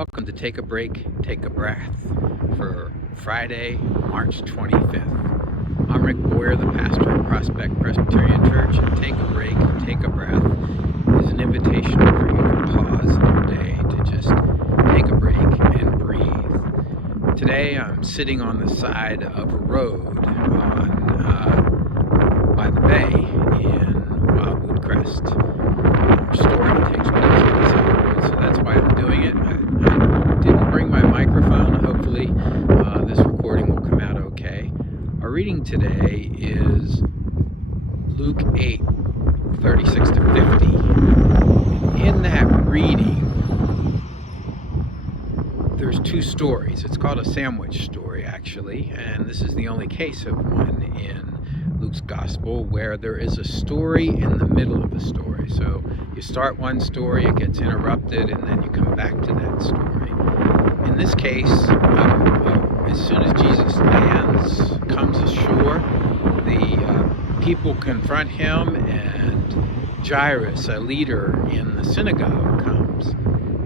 Welcome to Take a Break, Take a Breath for Friday, March 25th. I'm Rick Boyer, the pastor at Prospect Presbyterian Church, and Take a Break, Take a Breath is an invitation for you to pause in your day to just take a break and breathe. Today I'm sitting on the side of a road by the bay in Wildwood Crest. Our story takes place on the side of the road, so that's why I'm doing it. I didn't bring my microphone. Hopefully this recording will come out okay. Our reading today is Luke 8, 36 to 50. In that reading, there's two stories. It's called a sandwich story, actually, and this is the only case of one in Luke's Gospel where there is a story in the middle of a story. So you start one story, it gets interrupted, and then you come back to that story. In this case, as soon as Jesus comes ashore, the people confront him, and Jairus, a leader in the synagogue, comes.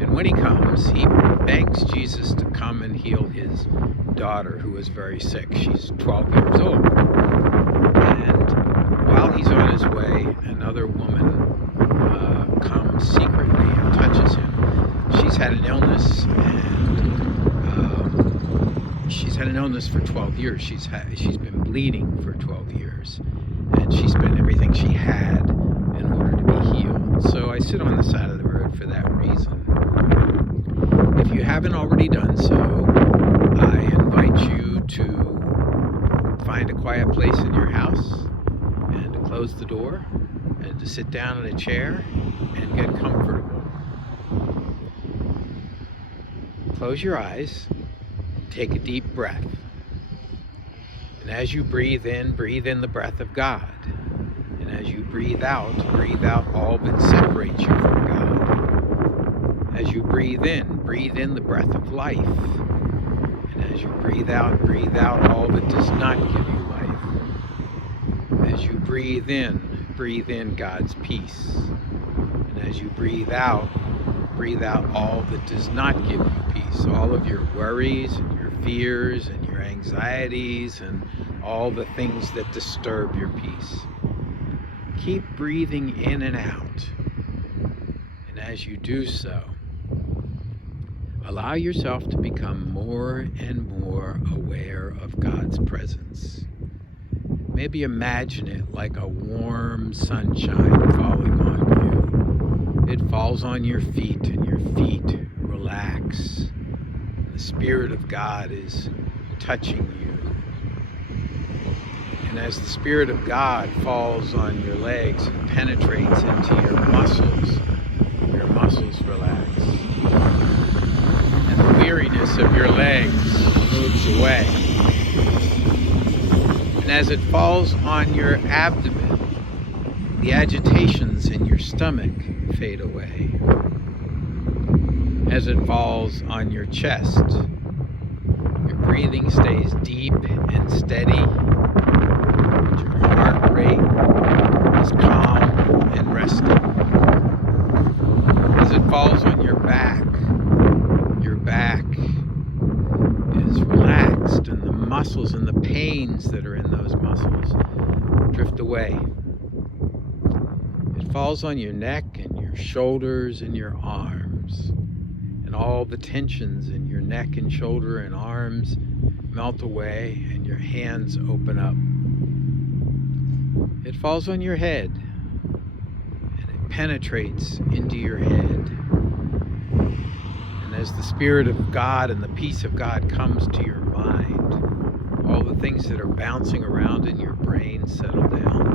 And when he comes, he begs Jesus to come and heal his daughter, who is very sick. She's 12 years old. And while he's on his way, another woman comes secretly and touches him. She's had an illness, and she's had an illness for 12 years. She's been bleeding for 12 years, and she spent everything she had in order to be healed. So I sit on the side of the road for that reason. If you haven't already done so, I invite you to find a quiet place in your house and to close the door and to sit down in a chair and get comfortable. Close your eyes, take a deep breath. And as you breathe in the breath of God. And as you breathe out all that separates you from God. As you breathe in the breath of life. And as you breathe out all that does not give you life. As you breathe in God's peace. And as you breathe out all that does not give you peace. All of your worries and your fears and your anxieties and all the things that disturb your peace. Keep breathing in and out. And as you do so, allow yourself to become more and more aware of God's presence. Maybe imagine it like a warm sunshine falling on you. It falls on your feet, and your feet relax. The Spirit of God is touching you. And as the Spirit of God falls on your legs and penetrates into your muscles relax. And the weariness of your legs moves away. And as it falls on your abdomen, the agitations in your stomach fade away. As it falls on your chest, your breathing stays deep and steady. Your heart rate is calm and resting. As it falls on your back is relaxed, and the muscles and the pains that are in those muscles drift away. It falls on your neck and your shoulders and your arms, and all the tensions in your neck and shoulder and arms melt away, and your hands open up. It falls on your head, and it penetrates into your head. And as the Spirit of God and the peace of God comes to your mind, all the things that are bouncing around in your brain settle down.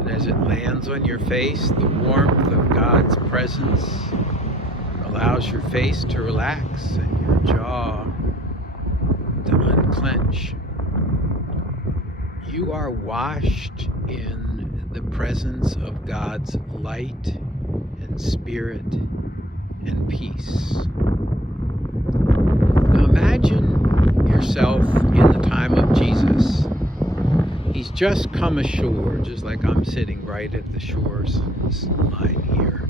And as it lands on your face, the warmth of God's presence allows your face to relax and your jaw to unclench. You are washed in the presence of God's light and spirit and peace. Now imagine yourself in the time of Jesus. He's just come ashore, just like I'm sitting right at the shores line here.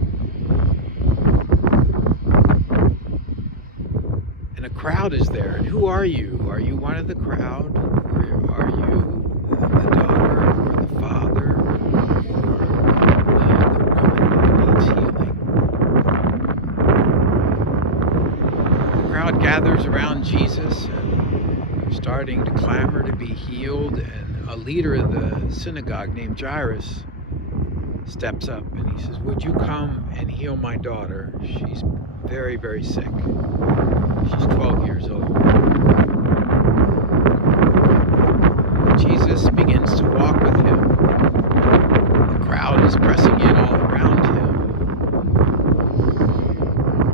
crowd is there. And who are you? Are you one of the crowd? Or are you the daughter or the father or the woman who needs healing? The crowd gathers around Jesus and they're starting to clamor to be healed. And a leader of the synagogue named Jairus steps up and he says, "Would you come and heal my daughter? She's very, very sick. She's 12 years old." Jesus begins to walk with him. The crowd is pressing in all around him.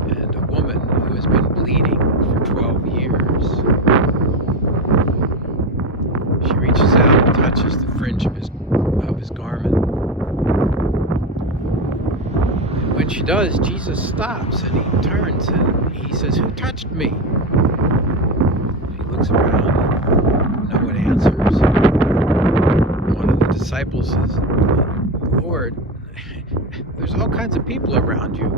And a woman who has been bleeding for 12 years, she reaches out and touches the fringe of his garment. And when she does, Jesus stops and he turns and he says, "Who touched me?" And he looks around and no one answers. One of the disciples says, "Lord, there's all kinds of people around you.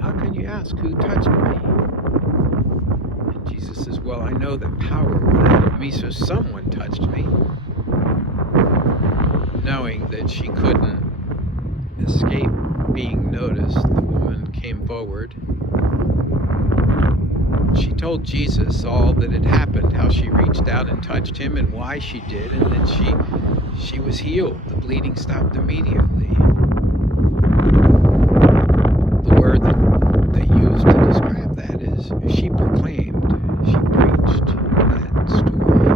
How can you ask who touched me?" And Jesus says, "Well, I know that power went out of me, so someone touched me." Knowing that she couldn't escape being noticed, the woman came forward. She told Jesus all that had happened, how she reached out and touched him and why she did, and then she was healed. The bleeding stopped immediately. The word that they used to describe that is she proclaimed, she preached that story.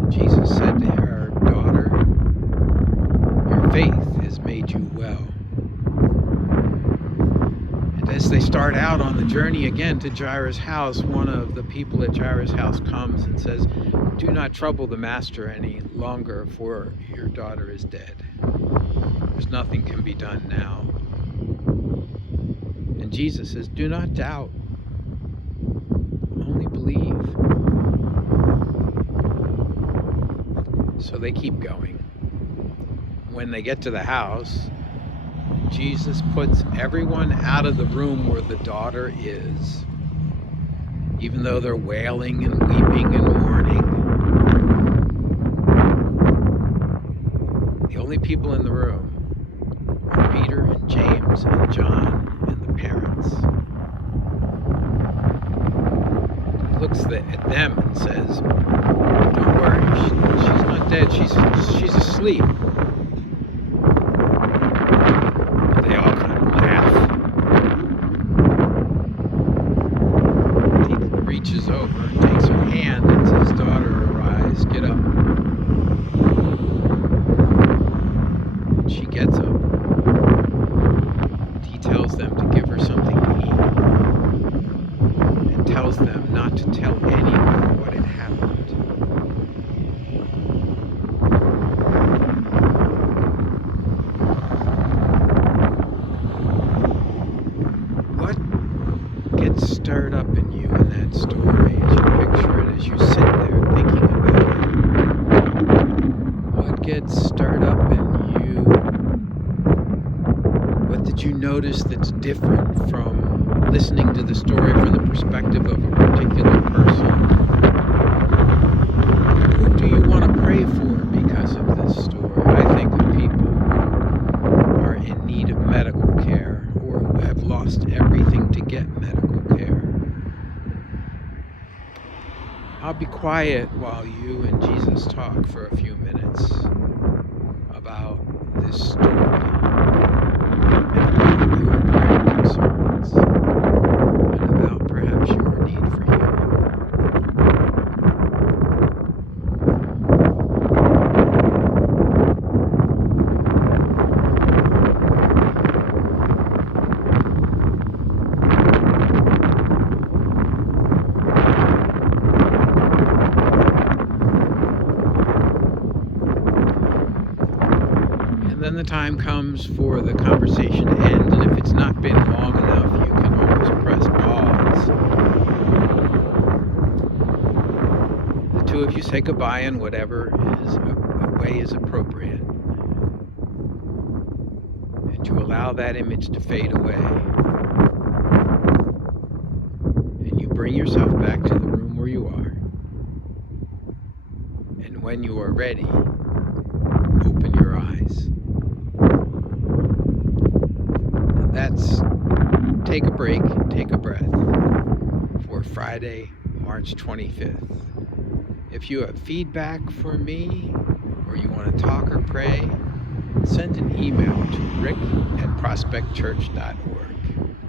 And Jesus said to her, "Daughter, your faith has made you well." As they start out on the journey again to Jairus' house, one of the people at Jairus' house comes and says, "Do not trouble the master any longer, for your daughter is dead. There's nothing can be done now." And Jesus says, "Do not doubt, only believe." So they keep going. When they get to the house, Jesus puts everyone out of the room where the daughter is, even though they're wailing and weeping and mourning. The only people in the room are Peter and James and John and the parents. He looks at them and says, "Don't worry, she's not dead, she's asleep." They all kind of laugh. He reaches over and takes her hand and says, "Daughter, arise, get up." And she gets up. He tells them to give her something to eat and tells them not to tell anyone what had happened. Stirred up in you in that story as you picture it, as you sit there thinking about it? What gets stirred up in you? What did you notice that's different from listening to the story from the perspective of a particular person? Who do you want to pray for because of this story? I think of people who are in need of medical care or who have lost everything to get medical care. I'll be quiet while you and Jesus talk for a few minutes about this story and about your prayer concerns and about perhaps your need for healing. Then the time comes for the conversation to end, and if it's not been long enough, you can always press pause. The two of you say goodbye in whatever way is appropriate, and you allow that image to fade away. bring yourself back to the room where you are. And when you are ready, open your eyes. And that's Take a Break, Take a Breath for Friday, March 25th. If you have feedback for me, or you want to talk or pray, send an email to rick@prospectchurch.org.